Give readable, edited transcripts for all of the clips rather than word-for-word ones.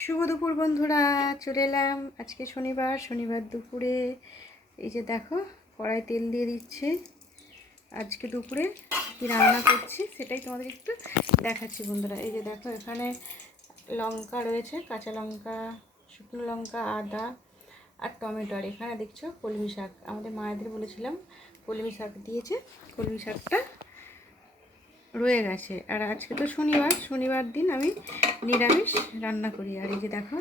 শুভ দুপুর বন্ধুরা, চলে এলাম আজকে শনিবার দুপুরে। এই যে দেখো, কড়াই তেল দিয়ে দিচ্ছে। আজকে দুপুরে কি রান্না করছি সেটাই তোমাদের একটু দেখাচ্ছি বন্ধুরা। এই যে দেখো, এখানে লঙ্কা রয়েছে, কাঁচা লঙ্কা, শুকনো লঙ্কা, আদা আর টমেটো। আর এখানে দেখছো কলমি শাক, আমাদের মায়েদের বলেছিলাম কলমি শাক দিয়েছে, কলমি শাকটা রয়ে গেছে। আর আজকে তো শনিবার দিন আমি নিরামিষ রান্না করি। আর এই যে দেখো,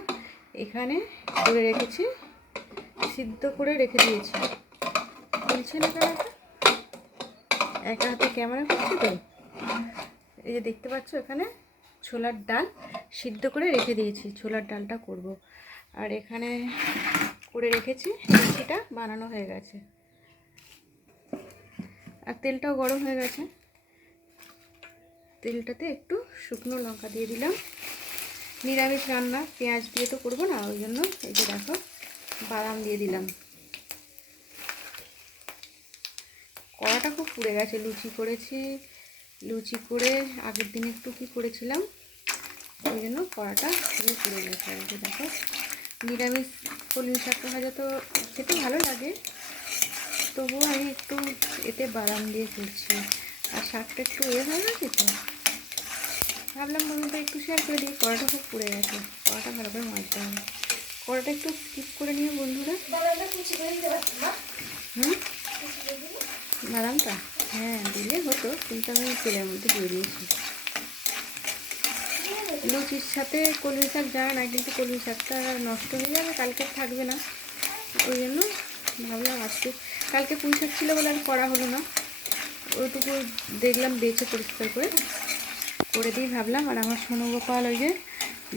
এখানে করে রেখেছি, সিদ্ধ করে রেখে দিয়েছি। বলছে না কেন, একা হাতে ক্যামেরা করছি তো। এই যে দেখতে পাচ্ছ, এখানে ছোলার ডাল সিদ্ধ করে রেখে দিয়েছি, ছোলার ডালটা করব। আর এখানে করে রেখেছি, লুচিটা বানানো হয়ে গেছে। আর তেলটাও গরম হয়ে গেছে, তেলটাতে একটু শুকনো লঙ্কা দিয়ে দিলাম। নিরামিষ রান্না, পেঁয়াজ দিয়ে তো করবো না, ওই জন্য এই যে দেখো বাদাম দিয়ে দিলাম। কড়াটা খুব পুড়ে গেছে, লুচি করে আগের দিন একটু কি করেছিলাম, ওই জন্য কড়াটা পুরো পুড়ে গেছে। এই যে দেখো, নিরামিষ কলমি শাক ভাজা তো খেতে ভালো লাগে, তবুও আমি একটু এতে বাদাম দিয়ে করছি। আর শাকটা একটু হয়ে গেছে তো, ভাবলাম বন্ধুটা একটু শেয়ার করে দিই। কড়াটা খুব পুড়ে গেছে, কড়াটা ভালো করে মাজতে হবে। কড়াটা একটু স্কিপ করে নিও বন্ধুরা। বাদামটা হ্যাঁ দিলে হতো, কিন্তু আমি তেলের মধ্যে দিয়ে দিয়েছি। লুচির সাথে কলমি শাক যায় না, কিন্তু কলমি শাকটা নষ্ট হয়ে যাবে, কালকে থাকবে না, ওই জন্য ভাবলাম আজকে। কালকে পুঁই শাক ছিল বলে আর করা হলো না, ওইটুকু দেখলাম বেছে পরিষ্কার করে দিয়ে ভাবলাম। আর আমার সোনু গোপাল ওই যে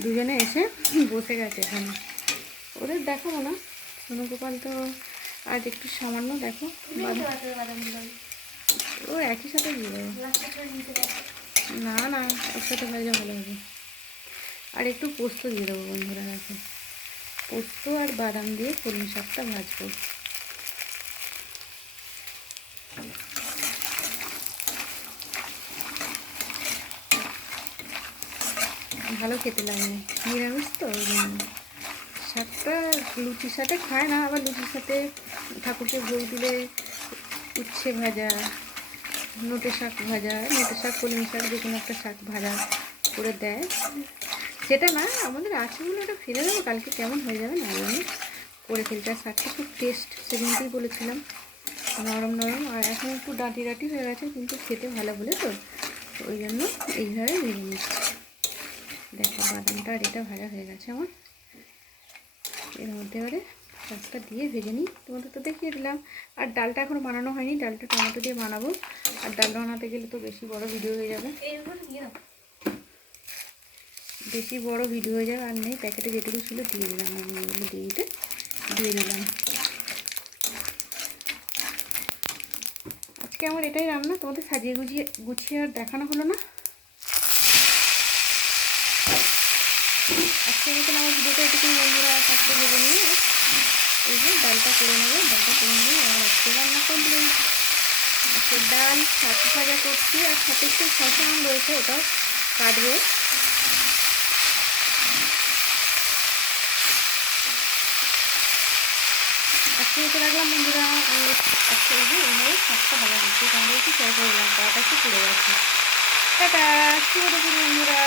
দুজনে এসে বসে গেছে এখানে, ওদের দেখাবো না। সোনু গোপাল তো আজ একটু সামান্য দেখো, ও একই সাথে দিয়ে দেবো। না না, ওর সাথে ভাজা ভালো হবে। আর একটু পোস্ত দিয়ে দেবো বন্ধুরা, দেখো পোস্ত আর বাদাম দিয়ে কলমি শাকটা ভাজবো। ভালো খেতে লাগে, নিরামিষ তো ওই জন্য। শাকটা লুচির সাথে খায় না, আবার লুচির সাথে ঠাকুরকে ভোগ দিলে উচ্ছে ভাজা, নোটে শাক ভাজা, নোটে শাক কলমি শাক যে কোনো একটা শাক ভাজা করে দেয়। সেটা না, আমাদের আছে বলে ওটা ফেলে দেবো, কালকে কেমন হয়ে যাবে না, জন্য করে ফেলতে। আর শাকটা খুব টেস্ট, সেদিনকেই বলেছিলাম, নরম নরম। আর এখন একটু ডাঁটি হয়ে গেছে, কিন্তু খেতে ভালো বলে তো ওই জন্য এইভাবে ভেজে নিচ্ছি। দেখো বাদামটা আর এটা ভাজা হয়ে গেছে আমার। এর মধ্যে এবারে শাকটা দিয়ে ভেজে নিই, তোমাদের তো দেখিয়ে দিলাম। আর ডালটা এখনও বানানো হয়নি, ডালটা টমেটো দিয়ে বানাবো। আর ডাল বানাতে গেলে তো বেশি বড় ভিডিও হয়ে যাবে, আর নেই, প্যাকেটে যেটুকু ছিল দিয়ে দিলাম, আমি এগুলো দিয়ে দিলাম। আজকে আমার এটাই রান্না, তোমাদের সাজিয়ে গুছিয়ে আর দেখানো হলো না। আজকে মতন আমার ভিডিওটা এটুকুই বন্ধুরা, শাকটা ভেজে নিয়ে এই যে ডালটা করে নেবো, আমার আজকে রান্না করলেই আজকে ডাল, শাক ভাজা করছি, আর সাথে একটু শশা আম রয়েছে, ওটাও কাটবো। আজকে এতে রাখলাম বন্ধুরা, আমি আজকে এই যে এইভাবে শাকটা ভাজা করছি, তোমাদের একটু শেয়ার করে দিলাম, কড়াটা একটু পড়ে গেছে। টাটা, শুভ দুপুর বন্ধুরা।